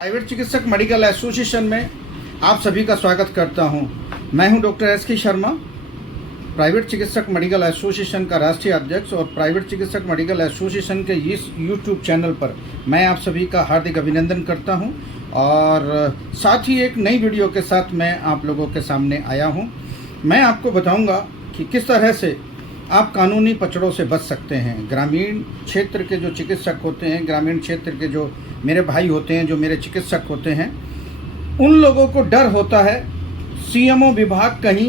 Private चिकित्सक medical association में आप सभी का स्वागत करता हूं। मैं हूं डॉक्टर एस के शर्मा, प्राइवेट चिकित्सक मेडिकल एसोसिएशन का राष्ट्रीय अध्यक्ष। और प्राइवेट चिकित्सक मेडिकल एसोसिएशन के इस यूट्यूब चैनल पर मैं आप सभी का हार्दिक अभिनंदन करता हूं। और साथ ही एक नई वीडियो के साथ मैं आप लोगों के सामने आया हूं। मैं आपको बताऊंगा कि किस तरह से आप कानूनी पचड़ों से बच सकते हैं। ग्रामीण क्षेत्र के जो चिकित्सक होते हैं, ग्रामीण क्षेत्र के जो मेरे भाई होते हैं, जो मेरे चिकित्सक होते हैं, उन लोगों को डर होता है सीएमओ विभाग कहीं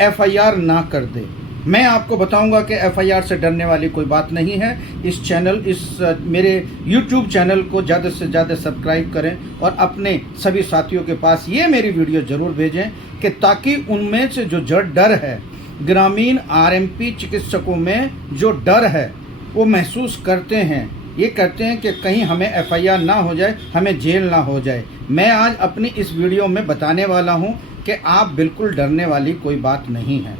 एफआईआर ना कर दे। मैं आपको बताऊंगा कि एफआईआर से डरने वाली कोई बात नहीं है। इस मेरे यूट्यूब चैनल को ज़्यादा से ज़्यादा सब्सक्राइब करें और अपने सभी साथियों के पास ये मेरी वीडियो ज़रूर भेजें कि ताकि उनमें से जो डर है, ग्रामीण आरएमपी चिकित्सकों में जो डर है वो महसूस करते हैं, ये कहते हैं कि कहीं हमें एफआईआर ना हो जाए, हमें जेल ना हो जाए। मैं आज अपनी इस वीडियो में बताने वाला हूं कि आप बिल्कुल डरने वाली कोई बात नहीं है।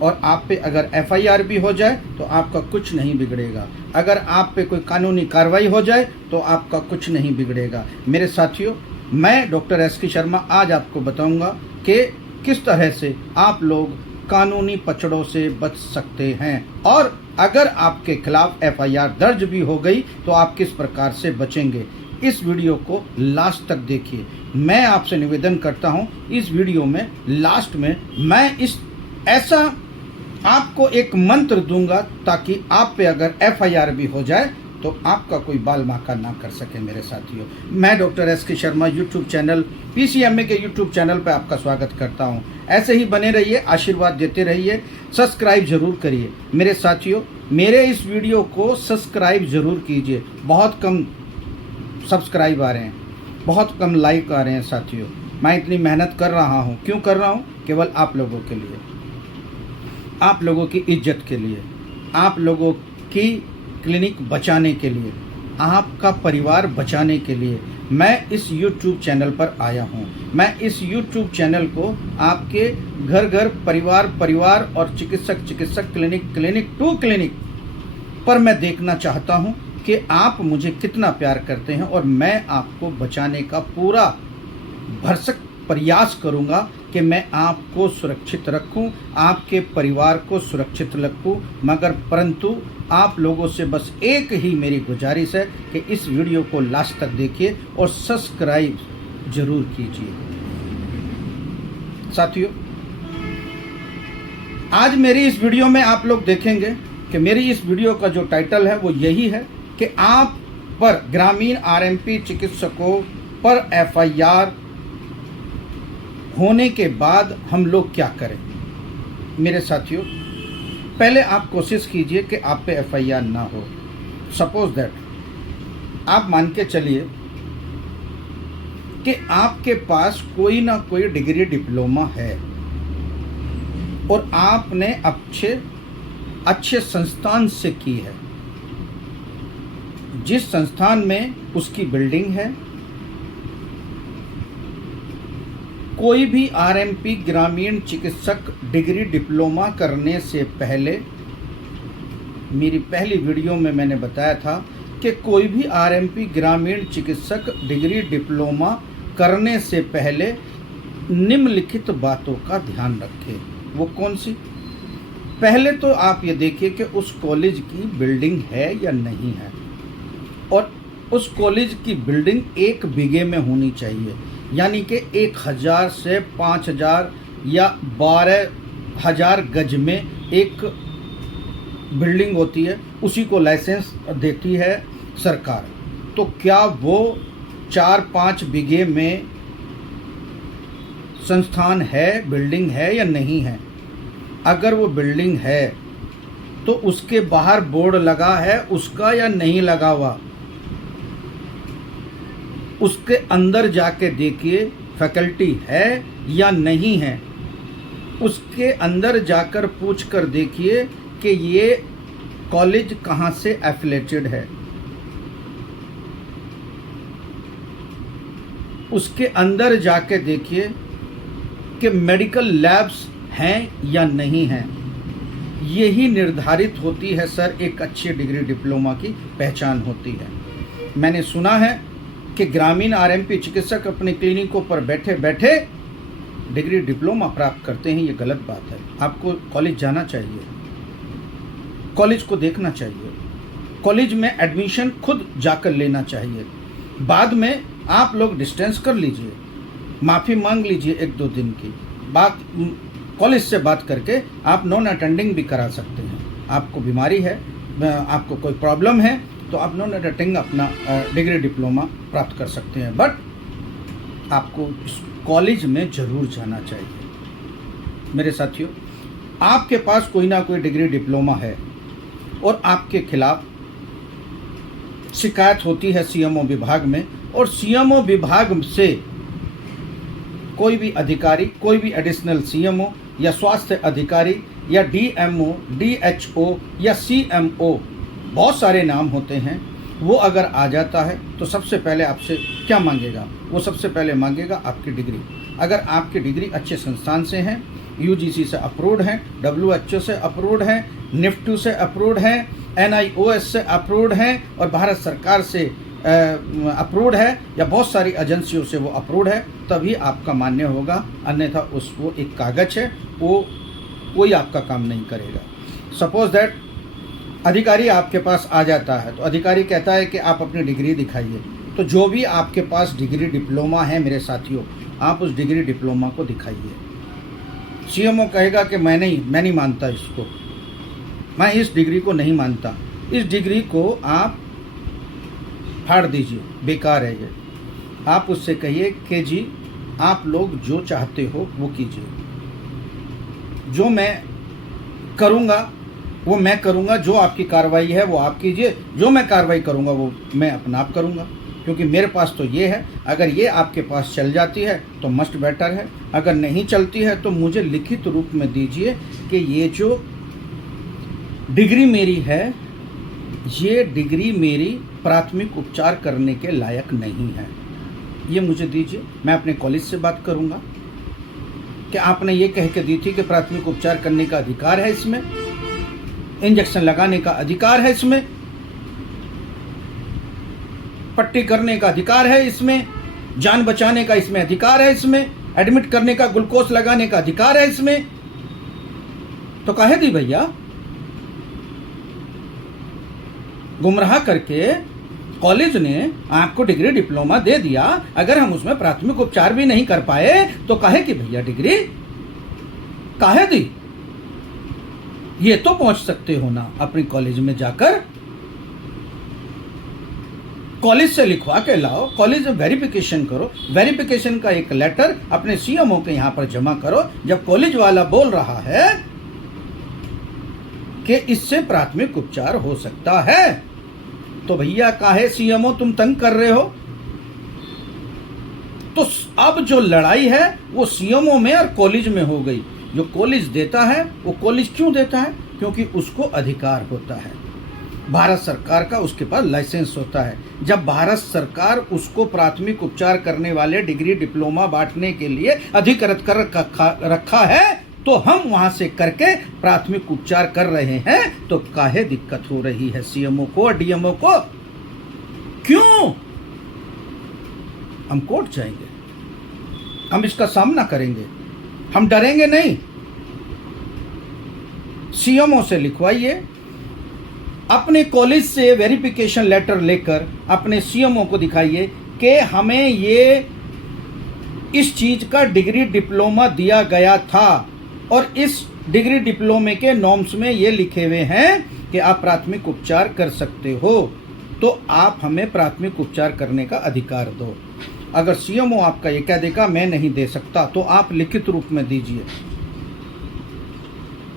और आप पे अगर एफआईआर भी हो जाए तो आपका कुछ नहीं बिगड़ेगा। अगर आप पे कोई कानूनी कार्रवाई हो जाए तो आपका कुछ नहीं बिगड़ेगा। मेरे साथियों, मैं डॉक्टर एस के शर्मा आज आपको बताऊंगा कि किस तरह से आप लोग कानूनी पचड़ों से बच सकते हैं, और अगर आपके खिलाफ एफआईआर दर्ज भी हो गई तो आप किस प्रकार से बचेंगे। इस वीडियो को लास्ट तक देखिए। मैं आपसे निवेदन करता हूं, इस वीडियो में लास्ट में मैं ऐसा आपको एक मंत्र दूंगा ताकि आप पे अगर एफआईआर भी हो जाए तो आपका कोई बाल बांका ना कर सके। मेरे साथियों, मैं डॉक्टर एस के शर्मा यूट्यूब चैनल पीसीएमए के यूट्यूब चैनल पर आपका स्वागत करता हूं। ऐसे ही बने रहिए, आशीर्वाद देते रहिए, सब्सक्राइब जरूर करिए। मेरे साथियों, मेरे इस वीडियो को सब्सक्राइब जरूर कीजिए। बहुत कम सब्सक्राइब आ रहे हैं, बहुत कम लाइक आ रहे हैं। साथियों, मैं इतनी मेहनत कर रहा हूँ, क्यों कर रहा हूँ? केवल आप लोगों के लिए, आप लोगों की इज्जत के लिए, आप लोगों की क्लिनिक बचाने के लिए, आपका परिवार बचाने के लिए मैं इस YouTube चैनल पर आया हूं। मैं इस YouTube चैनल को आपके घर घर, परिवार परिवार और चिकित्सक चिकित्सक, क्लिनिक टू क्लिनिक पर मैं देखना चाहता हूं कि आप मुझे कितना प्यार करते हैं। और मैं आपको बचाने का पूरा भरसक प्रयास करूंगा कि मैं आपको सुरक्षित रखूं, आपके परिवार को सुरक्षित रखूं। मगर परंतु आप लोगों से बस एक ही मेरी गुजारिश है कि इस वीडियो को लास्ट तक देखिए और सब्सक्राइब जरूर कीजिए। साथियों, आज मेरी इस वीडियो में आप लोग देखेंगे कि मेरी इस वीडियो का जो टाइटल है वो यही है कि आप पर ग्रामीण आरएमपी चिकित्सकों पर एफआईआर होने के बाद हम लोग क्या करें। मेरे साथियों, पहले आप कोशिश कीजिए कि आप पे एफआईआर ना हो। सपोज दैट आप मान के चलिए कि आपके पास कोई ना कोई डिग्री डिप्लोमा है और आपने अच्छे संस्थान से की है, जिस संस्थान में उसकी बिल्डिंग है। कोई भी आरएमपी ग्रामीण चिकित्सक डिग्री डिप्लोमा करने से पहले, मेरी पहली वीडियो में मैंने बताया था कि कोई भी आरएमपी ग्रामीण चिकित्सक डिग्री डिप्लोमा करने से पहले निम्नलिखित बातों का ध्यान रखें। वो कौन सी? पहले तो आप ये देखिए कि उस कॉलेज की बिल्डिंग है या नहीं है, और उस कॉलेज की बिल्डिंग 1 बीघे में होनी चाहिए। यानी कि 1000 से 5000 या 12000 गज में एक बिल्डिंग होती है, उसी को लाइसेंस देती है सरकार। तो क्या वो 4-5 बीघे में संस्थान है, बिल्डिंग है या नहीं है? अगर वो बिल्डिंग है तो उसके बाहर बोर्ड लगा है उसका या नहीं लगा हुआ? उसके अंदर जाके देखिए फैकल्टी है या नहीं है। उसके अंदर जाकर पूछ कर देखिए कि ये कॉलेज कहाँ से एफिलेटेड है। उसके अंदर जाके देखिए कि मेडिकल लैब्स हैं या नहीं हैं। यही निर्धारित होती है सर एक अच्छी डिग्री डिप्लोमा की पहचान होती है। मैंने सुना है कि ग्रामीण आरएमपी चिकित्सक अपने क्लिनिकों पर बैठे बैठे डिग्री डिप्लोमा प्राप्त करते हैं, ये गलत बात है। आपको कॉलेज जाना चाहिए, कॉलेज को देखना चाहिए, कॉलेज में एडमिशन खुद जाकर लेना चाहिए। बाद में आप लोग डिस्टेंस कर लीजिए, माफ़ी मांग लीजिए 1-2 दिन की बात, कॉलेज से बात करके आप नॉन अटेंडिंग भी करा सकते हैं। आपको बीमारी है, आपको कोई प्रॉब्लम है, तो आप नॉन अटेंडिंग अपना डिग्री डिप्लोमा प्राप्त कर सकते हैं। बट आपको कॉलेज में ज़रूर जाना चाहिए। मेरे साथियों, आपके पास कोई ना कोई डिग्री डिप्लोमा है और आपके खिलाफ शिकायत होती है सीएमओ विभाग में, और सीएमओ विभाग से कोई भी अधिकारी, कोई भी एडिशनल सीएमओ या स्वास्थ्य अधिकारी या डीएमओ, डीएचओ या सीएमओ, बहुत सारे नाम होते हैं, वो अगर आ जाता है तो सबसे पहले आपसे क्या मांगेगा? वो सबसे पहले मांगेगा आपकी डिग्री। अगर आपकी डिग्री अच्छे संस्थान से हैं, यूजीसी से अप्रूव्ड हैं, डब्ल्यूएचओ से अप्रूव्ड हैं, निफ्टू से अप्रूव्ड हैं, एनआईओएस से अप्रूव्ड हैं और भारत सरकार से अप्रूव्ड है, या बहुत सारी एजेंसियों से वो अप्रूव्ड है, तभी आपका मान्य होगा। अन्यथा वो एक कागज है, वो कोई आपका काम नहीं करेगा। सपोज दैट अधिकारी आपके पास आ जाता है, तो अधिकारी कहता है कि आप अपनी डिग्री दिखाइए, तो जो भी आपके पास डिग्री डिप्लोमा है मेरे साथियों, आप उस डिग्री डिप्लोमा को दिखाइए। सीएमओ कहेगा कि मैं नहीं मानता इसको, मैं इस डिग्री को नहीं मानता, इस डिग्री को आप फाड़ दीजिए, बेकार है ये। आप उससे कहिए कि जी आप लोग जो चाहते हो वो कीजिए, जो मैं करूँगा वो मैं करूँगा, जो आपकी कार्रवाई है वो आप कीजिए, जो मैं कार्रवाई करूँगा वो मैं अपना आप करूँगा, क्योंकि मेरे पास तो ये है। अगर ये आपके पास चल जाती है तो मस्ट बेटर है, अगर नहीं चलती है तो मुझे लिखित रूप में दीजिए कि ये जो डिग्री मेरी है, ये डिग्री मेरी प्राथमिक उपचार करने के लायक नहीं है, ये मुझे दीजिए। मैं अपने कॉलेज से बात करूँगा कि आपने ये कह के दी थी कि प्राथमिक उपचार करने का अधिकार है, इसमें इंजेक्शन लगाने का अधिकार है, इसमें पट्टी करने का अधिकार है, इसमें जान बचाने का इसमें अधिकार है, इसमें एडमिट करने का, ग्लूकोज लगाने का अधिकार है इसमें, तो काहे दी भैया? गुमराह करके कॉलेज ने आपको डिग्री डिप्लोमा दे दिया, अगर हम उसमें प्राथमिक उपचार भी नहीं कर पाए तो काहे की भैया डिग्री काहे दी? ये तो पहुंच सकते हो ना अपनी कॉलेज में जाकर, कॉलेज से लिखवा के लाओ, कॉलेज में वेरिफिकेशन करो, वेरिफिकेशन का एक लेटर अपने सीएमओ के यहां पर जमा करो। जब कॉलेज वाला बोल रहा है कि इससे प्राथमिक उपचार हो सकता है, तो भैया काहे सीएमओ तुम तंग कर रहे हो? तो अब जो लड़ाई है वो सीएमओ में और कॉलेज में हो गई। जो कॉलेज देता है वो कॉलेज क्यों देता है? क्योंकि उसको अधिकार होता है, भारत सरकार का उसके पास लाइसेंस होता है। जब भारत सरकार उसको प्राथमिक उपचार करने वाले डिग्री डिप्लोमा बांटने के लिए अधिकृत कर रखा है, तो हम वहां से करके प्राथमिक उपचार कर रहे हैं, तो काहे दिक्कत हो रही है सीएमओ को और डीएमओ को? क्यों? हम कोर्ट जाएंगे, हम इसका सामना करेंगे, हम डरेंगे नहीं। सीएमओ से लिखवाइए, अपने कॉलेज से वेरिफिकेशन लेटर लेकर अपने सीएमओ को दिखाइए कि हमें ये इस चीज का डिग्री डिप्लोमा दिया गया था और इस डिग्री डिप्लोमे के नॉर्म्स में ये लिखे हुए हैं कि आप प्राथमिक उपचार कर सकते हो, तो आप हमें प्राथमिक उपचार करने का अधिकार दो। अगर सीएमओ आपका ये कह देगा मैं नहीं दे सकता, तो आप लिखित रूप में दीजिए।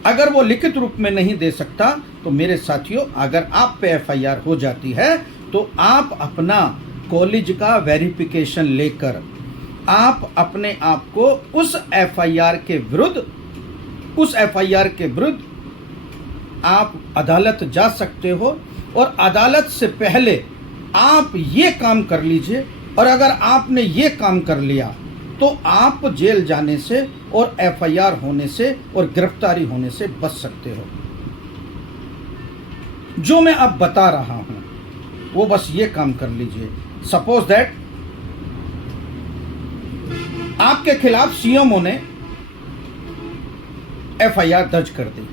अगर वो लिखित रूप में नहीं दे सकता तो मेरे साथियों, अगर आप पे एफआईआर हो जाती है तो आप अपना कॉलेज का वेरिफिकेशन लेकर आप अपने आप को उस एफआईआर के विरुद्ध आप अदालत जा सकते हो, और अदालत से पहले आप ये काम कर लीजिए। और अगर आपने ये काम कर लिया तो आप जेल जाने से और एफआईआर होने से और गिरफ्तारी होने से बच सकते हो। जो मैं अब बता रहा हूं वो बस ये काम कर लीजिए। सपोज दैट आपके खिलाफ सीएमओ ने एफआईआर दर्ज कर दी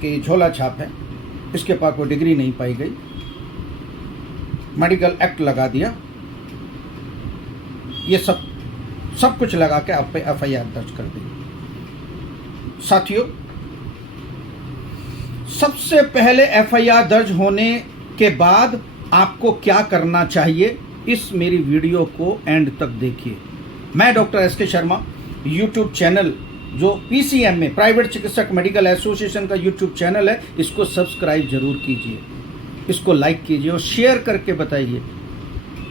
कि झोला छाप है, इसके पास कोई डिग्री नहीं पाई गई, मेडिकल एक्ट लगा दिया, ये सब कुछ लगा के आप पे एफआईआर दर्ज कर दी। साथियों, सबसे पहले एफआईआर दर्ज होने के बाद आपको क्या करना चाहिए, इस मेरी वीडियो को एंड तक देखिए। मैं doctor SK Sharma, YouTube channel जो पीसीएम में प्राइवेट चिकित्सक मेडिकल एसोसिएशन का यूट्यूब चैनल है, इसको सब्सक्राइब जरूर कीजिए, इसको लाइक कीजिए और शेयर करके बताइए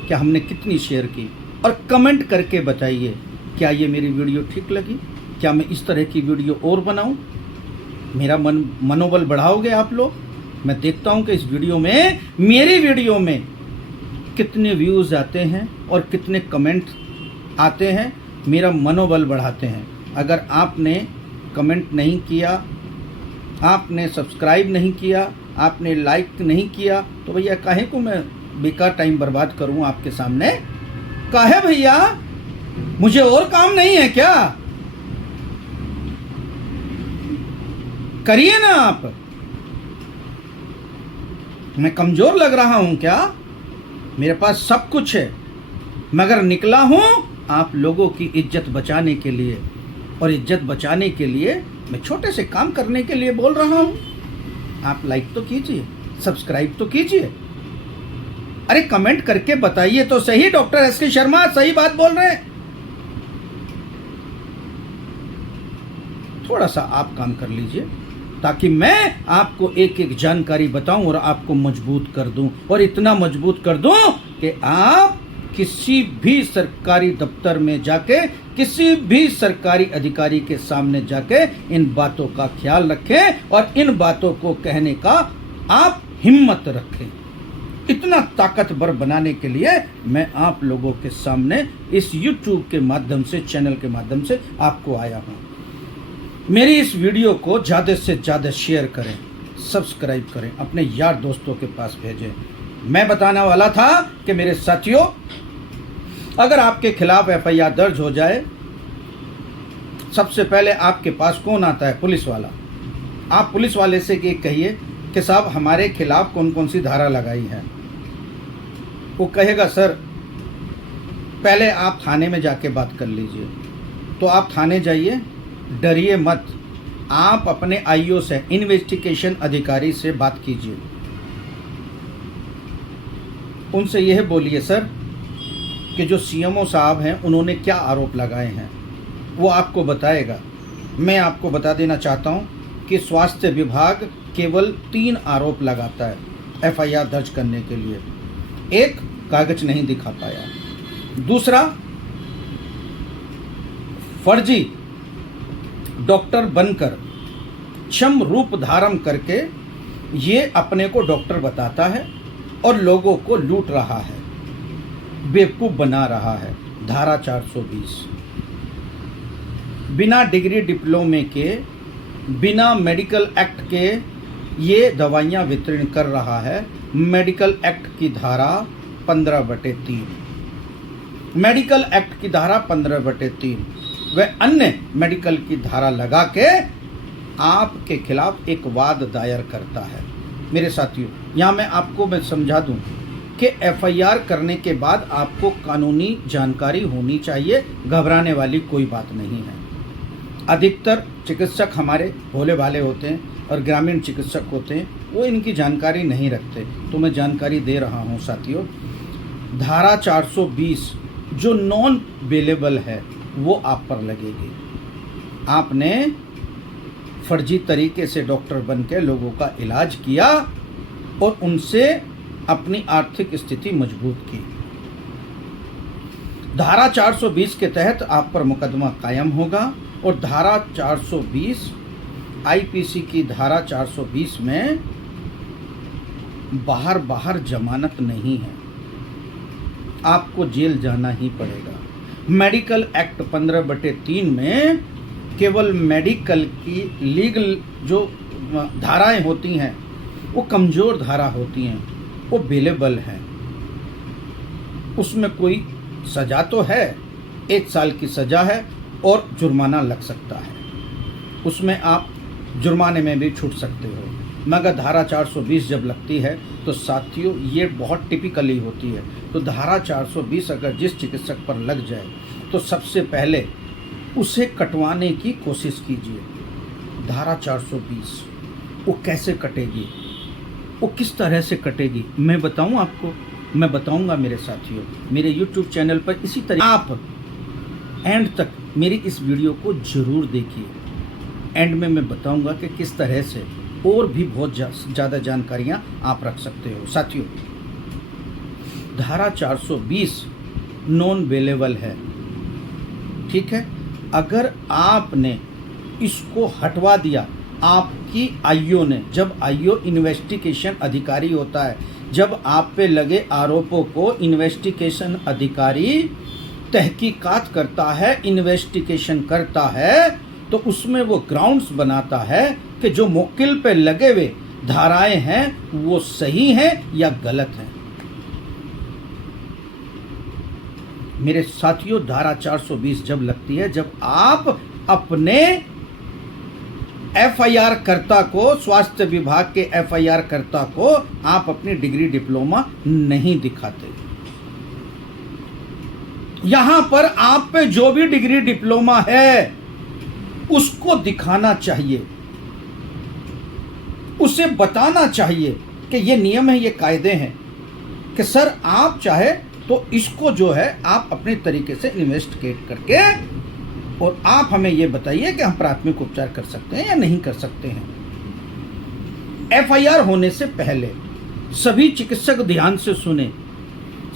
क्या हमने कितनी शेयर की, और कमेंट करके बताइए क्या ये मेरी वीडियो ठीक लगी, क्या मैं इस तरह की वीडियो और बनाऊं। मेरा मनोबल बढ़ाओगे आप लोग। मैं देखता हूं कि इस वीडियो में, मेरी वीडियो में कितने व्यूज़ आते हैं और कितने कमेंट आते हैं, मेरा मनोबल बढ़ाते हैं। अगर आपने कमेंट नहीं किया, आपने सब्सक्राइब नहीं किया, आपने लाइक नहीं किया, तो भैया काहे को मैं बेकार टाइम बर्बाद करूं आपके सामने। काहे भैया, मुझे और काम नहीं है क्या? करिए ना आप। मैं कमजोर लग रहा हूं क्या? मेरे पास सब कुछ है, मगर निकला हूं आप लोगों की इज्जत बचाने के लिए, और इज्जत बचाने के लिए मैं छोटे से काम करने के लिए बोल रहा हूं। आप लाइक तो कीजिए, सब्सक्राइब तो कीजिए, अरे कमेंट करके बताइए तो सही डॉक्टर एसके शर्मा सही बात बोल रहे हैं। थोड़ा सा आप काम कर लीजिए ताकि मैं आपको एक एक जानकारी बताऊं और आपको मजबूत कर दूं, और इतना मजबूत कर दूं कि आप किसी भी सरकारी दफ्तर में जाके, किसी भी सरकारी अधिकारी के सामने जाके इन बातों का ख्याल रखें और इन बातों को कहने का आप हिम्मत रखें। इतना ताकतवर बनाने के लिए मैं आप लोगों के सामने इस YouTube के माध्यम से, चैनल के माध्यम से आपको आया हूं। मेरी इस वीडियो को ज़्यादा से ज़्यादा शेयर करें, सब्सक्राइब करें, अपने यार दोस्तों के पास भेजें। मैं बताने वाला था कि मेरे साथियों, अगर आपके खिलाफ एफआईआर दर्ज हो जाए, सबसे पहले आपके पास कौन आता है? पुलिस वाला। आप पुलिस वाले से ये कहिए कि साहब हमारे खिलाफ कौन कौन सी धारा लगाई है। वो कहेगा सर पहले आप थाने में जाके बात कर लीजिए। तो आप थाने जाइए, डरिए मत, आप अपने आईओ से, इन्वेस्टिगेशन अधिकारी से बात कीजिए। उनसे यह बोलिए सर कि जो सीएमओ साहब हैं उन्होंने क्या आरोप लगाए हैं, वो आपको बताएगा। मैं आपको बता देना चाहता हूं कि स्वास्थ्य विभाग केवल 3 आरोप लगाता है एफआईआर दर्ज करने के लिए। एक, कागज नहीं दिखा पाया। दूसरा, फर्जी डॉक्टर बनकर, क्षम रूप धारण करके ये अपने को डॉक्टर बताता है और लोगों को लूट रहा है, बेवकूफ़ बना रहा है। धारा 420। बिना डिग्री डिप्लोमे के, बिना मेडिकल एक्ट के ये दवाइयाँ वितरण कर रहा है। मेडिकल एक्ट की धारा 15/3, मेडिकल एक्ट की धारा 15/3 व अन्य मेडिकल की धारा लगा के आपके खिलाफ एक वाद दायर करता है। मेरे साथियों, यहाँ मैं समझा दूं कि एफआईआर करने के बाद आपको कानूनी जानकारी होनी चाहिए, घबराने वाली कोई बात नहीं है। अधिकतर चिकित्सक हमारे भोले भाले होते हैं और ग्रामीण चिकित्सक होते हैं, वो इनकी जानकारी नहीं रखते, तो मैं जानकारी दे रहा हूँ साथियों। धारा 420 जो नॉन अवेलेबल है वो आप पर लगेगी। आपने फर्जी तरीके से डॉक्टर बन के लोगों का इलाज किया और उनसे अपनी आर्थिक स्थिति मजबूत की। धारा 420 के तहत आप पर मुकदमा कायम होगा, और धारा 420 आईपीसी की धारा 420 में बाहर जमानत नहीं है, आपको जेल जाना ही पड़ेगा। मेडिकल एक्ट 15/3 में केवल मेडिकल की लीगल जो धाराएं होती हैं वो कमज़ोर धारा होती हैं, वो अवेलेबल हैं, उसमें कोई सजा तो है, 1 साल की सजा है और जुर्माना लग सकता है, उसमें आप जुर्माने में भी छूट सकते हो। मगर धारा 420 जब लगती है तो साथियों ये बहुत टिपिकली होती है। तो धारा 420 अगर जिस चिकित्सक पर लग जाए तो सबसे पहले उसे कटवाने की कोशिश कीजिए। धारा 420 वो कैसे कटेगी, वो किस तरह से कटेगी, मैं बताऊं आपको, मैं बताऊंगा मेरे साथियों। मेरे YouTube चैनल पर इसी तरह आप एंड तक मेरी इस वीडियो को ज़रूर देखिए। एंड में मैं बताऊंगा कि किस तरह से और भी बहुत ज़्यादा जानकारियां आप रख सकते हो। साथियों, धारा 420 नॉन बेलेबल है, ठीक है। अगर आपने इसको हटवा दिया, आपकी आईओ ने, जब आईओ इन्वेस्टिगेशन अधिकारी होता है, जब आप पे लगे आरोपों को इन्वेस्टिगेशन अधिकारी तहकीकात करता है, इन्वेस्टिगेशन करता है, तो उसमें वो ग्राउंड्स बनाता है कि जो मुक्किल पे लगे हुए धाराएं हैं वो सही हैं या गलत हैं। मेरे साथियों, धारा 420 जब लगती है जब आप अपने एफआईआर कर्ता को, स्वास्थ्य विभाग के एफआईआर कर्ता को आप अपनी डिग्री डिप्लोमा नहीं दिखाते। यहां पर आप पे जो भी डिग्री डिप्लोमा है उसको दिखाना चाहिए, उसे बताना चाहिए कि ये नियम है, ये कायदे हैं कि सर आप चाहे तो इसको जो है आप अपने तरीके से इन्वेस्टिगेट करके और आप हमें ये बताइए कि हम प्राथमिक उपचार कर सकते हैं या नहीं कर सकते हैं। एफआईआर होने से पहले सभी चिकित्सक ध्यान से सुने,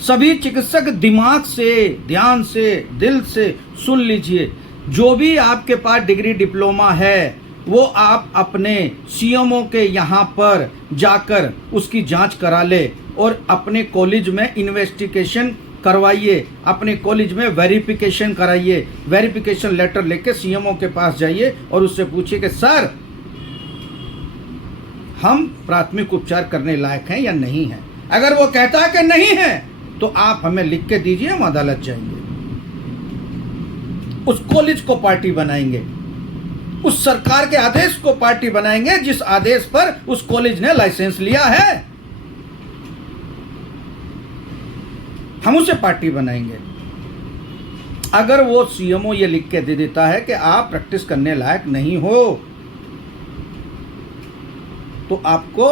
सभी चिकित्सक दिमाग से, ध्यान से, दिल से सुन लीजिए। जो भी आपके पास डिग्री डिप्लोमा है वो आप अपने सीएमओ के यहाँ पर जाकर उसकी जांच करा ले और अपने कॉलेज में इन्वेस्टिगेशन करवाइए, अपने कॉलेज में वेरिफिकेशन कराइए। वेरिफिकेशन लेटर लेके सीएमओ के पास जाइए और उससे पूछिए कि सर हम प्राथमिक उपचार करने लायक हैं या नहीं हैं। अगर वो कहता है कि नहीं है तो आप हमें लिख के दीजिए, हम अदालत जाएंगे, उस कॉलेज को पार्टी बनाएंगे, उस सरकार के आदेश को पार्टी बनाएंगे जिस आदेश पर उस कॉलेज ने लाइसेंस लिया है, हम उसे पार्टी बनाएंगे। अगर वो सीएमओ ये लिख के दे देता है कि आप प्रैक्टिस करने लायक नहीं हो तो आपको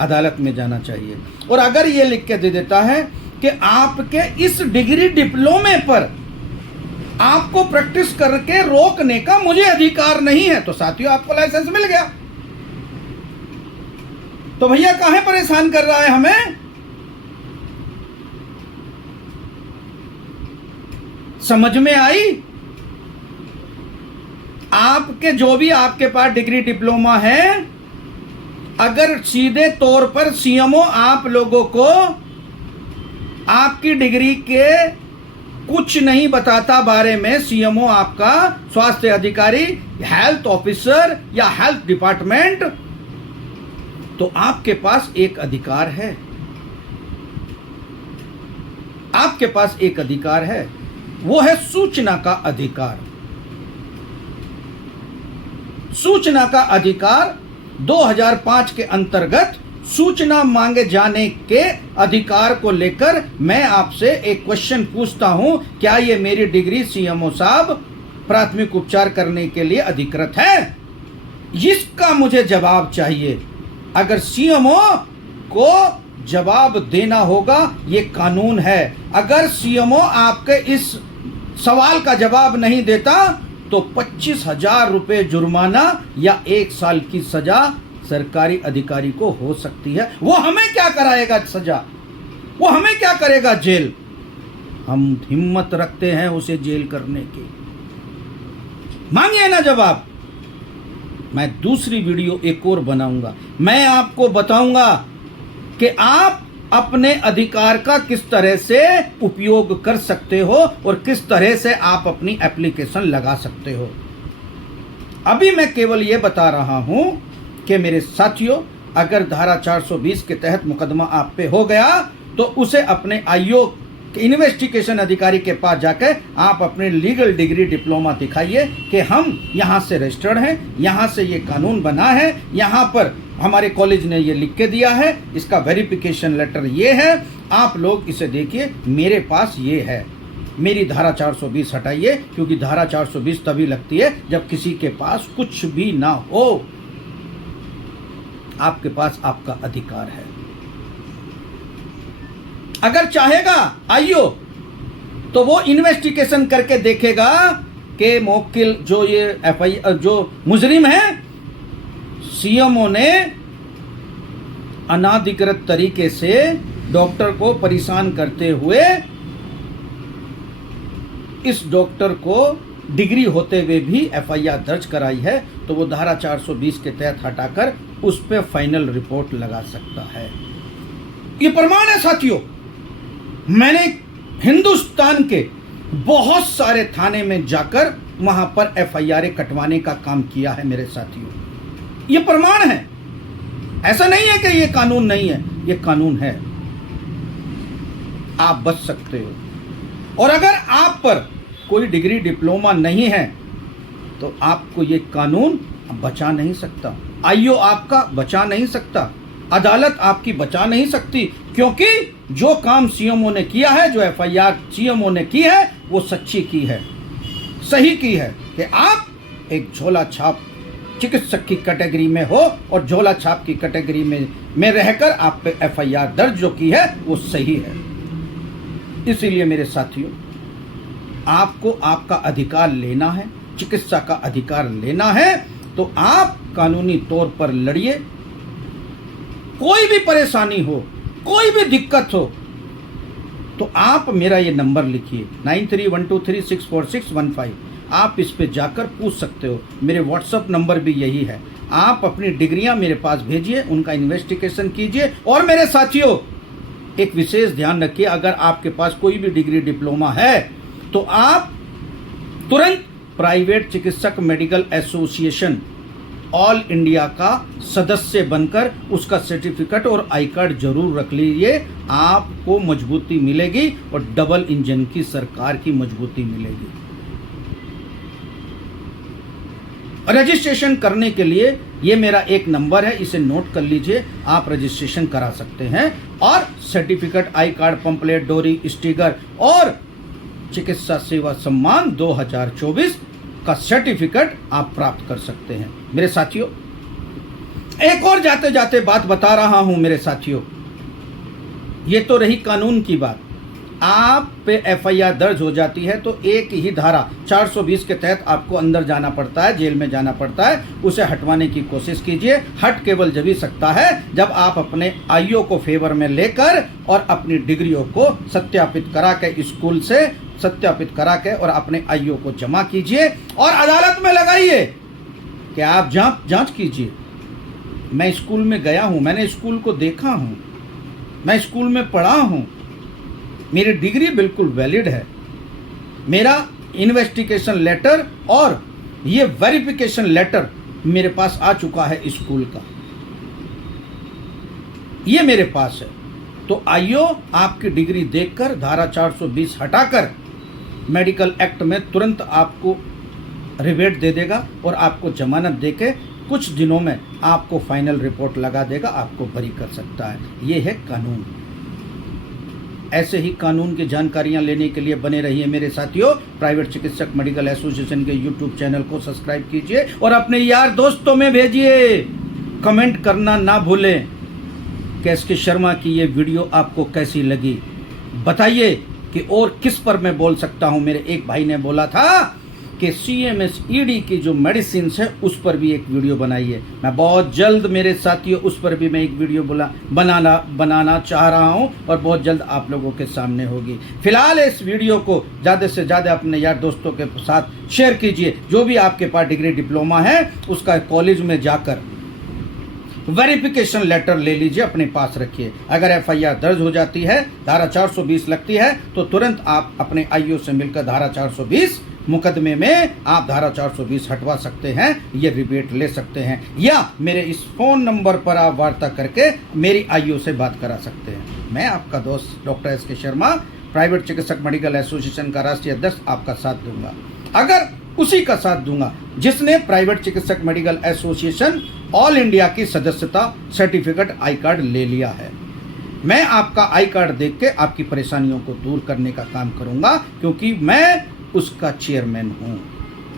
अदालत में जाना चाहिए। और अगर ये लिख के दे देता है कि आपके इस डिग्री डिप्लोमे पर आपको प्रैक्टिस करके रोकने का मुझे अधिकार नहीं है, तो साथियों आपको लाइसेंस मिल गया। तो भैया काहे परेशान कर रहा है हमें? समझ में आई? आपके जो भी आपके पास डिग्री डिप्लोमा है, अगर सीधे तौर पर सीएमओ आप लोगों को आपकी डिग्री के कुछ नहीं बताता बारे में, सीएमओ आपका स्वास्थ्य अधिकारी, हेल्थ ऑफिसर या हेल्थ डिपार्टमेंट, तो आपके पास एक अधिकार है, आपके पास एक अधिकार है, वो है सूचना का अधिकार। सूचना का अधिकार 2005 के अंतर्गत सूचना मांगे जाने के अधिकार को लेकर मैं आपसे एक क्वेश्चन पूछता हूं, क्या ये मेरी डिग्री सीएमओ साहब प्राथमिक उपचार करने के लिए अधिकृत है? इसका मुझे जवाब चाहिए। अगर सीएमओ को जवाब देना होगा, ये कानून है। अगर सीएमओ आपके इस सवाल का जवाब नहीं देता तो 25,000 रुपये जुर्माना या 1 साल की सजा सरकारी अधिकारी को हो सकती है। वो हमें क्या कराएगा सजा, वो हमें क्या करेगा जेल। हम हिम्मत रखते हैं उसे जेल करने की। मांगिए ना जवाब। मैं दूसरी वीडियो एक और बनाऊंगा, मैं आपको बताऊंगा कि आप अपने अधिकार का किस तरह से उपयोग कर सकते हो और किस तरह से आप अपनी एप्लीकेशन लगा सकते हो। अभी मैं केवल ये बता रहा हूं कि मेरे साथियों, अगर धारा 420 के तहत मुकदमा आप पे हो गया तो उसे अपने आईओ कि इन्वेस्टिगेशन अधिकारी के पास जाकर आप अपनी लीगल डिग्री डिप्लोमा दिखाइए कि हम यहाँ से रजिस्टर्ड हैं, यहाँ से ये कानून बना है, यहाँ पर हमारे कॉलेज ने ये लिख के दिया है, इसका वेरिफिकेशन लेटर ये है, आप लोग इसे देखिए, मेरे पास ये है। मेरी धारा 420 हटाइए, क्योंकि धारा 420 तभी लगती है जब किसी के पास कुछ भी ना हो, आपके पास आपका अधिकार है। अगर चाहेगा आईओ तो वो इन्वेस्टिगेशन करके देखेगा कि मुवक्किल जो ये एफआईआर जो मुजरिम है, सीएमओ ने अनाधिकृत तरीके से डॉक्टर को परेशान करते हुए इस डॉक्टर को डिग्री होते हुए भी एफआईआर दर्ज कराई है, तो वो धारा 420 के तहत हटाकर उस पर फाइनल रिपोर्ट लगा सकता है। ये प्रमाण है साथियों। मैंने हिंदुस्तान के बहुत सारे थाने में जाकर वहां पर एफआईआर कटवाने का काम किया है मेरे साथियों। ये प्रमाण है, ऐसा नहीं है कि ये कानून नहीं है, ये कानून है। आप बच सकते हो। और अगर आप पर कोई डिग्री डिप्लोमा नहीं है तो आपको ये कानून बचा नहीं सकता, आईओ आपका बचा नहीं सकता, अदालत आपकी बचा नहीं सकती, क्योंकि जो काम सीएमओ ने किया है, जो एफआईआर सीएमओ ने की है, वो सच्ची की है, सही की है कि आप एक झोला छाप चिकित्सक की कैटेगरी में हो और झोला छाप की कैटेगरी में रहकर आप पे एफआईआर दर्ज जो की है वो सही है। इसीलिए मेरे साथियों, आपको आपका अधिकार लेना है, चिकित्सा का अधिकार लेना है, तो आप कानूनी तौर पर लड़िए। कोई भी परेशानी हो, कोई भी दिक्कत हो, तो आप मेरा ये नंबर लिखिए 9312364615। आप इस पे जाकर पूछ सकते हो। मेरे व्हाट्सएप नंबर भी यही है। आप अपनी डिग्रियां मेरे पास भेजिए, उनका इन्वेस्टिगेशन कीजिए। और मेरे साथियों, एक विशेष ध्यान रखिए, अगर आपके पास कोई भी डिग्री डिप्लोमा है तो आप तुरंत प्राइवेट चिकित्सक मेडिकल एसोसिएशन ऑल इंडिया का सदस्य बनकर उसका सर्टिफिकेट और आई कार्ड जरूर रख लीजिए। आपको मजबूती मिलेगी और डबल इंजन की सरकार की मजबूती मिलेगी। रजिस्ट्रेशन करने के लिए ये मेरा एक नंबर है, इसे नोट कर लीजिए। आप रजिस्ट्रेशन करा सकते हैं और सर्टिफिकेट, आई कार्ड, पंपलेट, डोरी, स्टिकर और चिकित्सा सेवा सम्मान 2024 का सर्टिफिकेट आप प्राप्त कर सकते हैं। मेरे साथियों, एक और जाते जाते बात बता रहा हूं मेरे साथियों, ये तो रही कानून की बात। आप पे एफआईआर दर्ज हो जाती है तो एक ही धारा 420 के तहत आपको अंदर जाना पड़ता है, जेल में जाना पड़ता है। उसे हटवाने की कोशिश कीजिए। हट केवल जब ही सकता है जब आप अपने आईओ को फेवर में लेकर और अपनी डिग्रियों को सत्यापित करा के, स्कूल से सत्यापित करा के और अपने आईओ को जमा कीजिए और अदालत में लगाइए कि आप जांच कीजिए। मैं स्कूल में गया हूं, मैंने स्कूल को देखा हूं, मैं स्कूल में पढ़ा हूं, मेरी डिग्री बिल्कुल वैलिड है। मेरा इन्वेस्टिगेशन लेटर और ये वेरिफिकेशन लेटर मेरे पास आ चुका है स्कूल का, ये मेरे पास है। तो आईओ आपकी डिग्री देखकर धारा 420 हटाकर मेडिकल एक्ट में तुरंत आपको रिबेट दे देगा और आपको जमानत देके कुछ दिनों में आपको फाइनल रिपोर्ट लगा देगा, आपको बरी कर सकता है। ये है कानून। ऐसे ही कानून की जानकारियां लेने के लिए बने रहिए मेरे साथियों। प्राइवेट चिकित्सक मेडिकल एसोसिएशन के यूट्यूब चैनल को सब्सक्राइब कीजिए और अपने यार दोस्तों में भेजिए। कमेंट करना ना भूलें कि एसके शर्मा की ये वीडियो आपको कैसी लगी। बताइए कि और किस पर मैं बोल सकता हूं। मेरे एक भाई ने बोला था कि CMS-ED की जो मेडिसिन है उस पर भी एक वीडियो बनाइए। मैं बहुत जल्द मेरे साथियों उस पर भी मैं एक वीडियो बनाना चाह रहा हूं और बहुत जल्द आप लोगों के सामने होगी। फिलहाल इस वीडियो को ज़्यादा से ज़्यादा अपने यार दोस्तों के साथ शेयर कीजिए। जो भी आपके पास डिग्री डिप्लोमा है उसका कॉलेज में जाकर वेरिफिकेशन लेटर ले लीजिए, अपने पास रखिए। अगर एफआईआर दर्ज हो जाती है, धारा 420 लगती है, तो तुरंत आप अपने आईओ से मिलकर धारा 420 मुकदमे में आप धारा 420 हटवा सकते हैं, ये रिबेट ले सकते हैं, या मेरे इस फोन नंबर पर आप वार्ता करके मेरी आईओ से बात करा सकते हैं। मैं आपका दोस्त डॉक्टर एसके शर्मा, प्राइवेट चिकित्सक मेडिकल एसोसिएशन का राष्ट्रीय अध्यक्ष आपका साथ दूंगा। अगर उसी का साथ दूंगा जिसने प्राइवेट चिकित्सक मेडिकल एसोसिएशन ऑल इंडिया की सदस्यता सर्टिफिकेट आई कार्ड ले लिया है। मैं आपका आई कार्ड देख के आपकी परेशानियों को दूर करने का काम करूंगा, क्योंकि मैं उसका चेयरमैन हूं।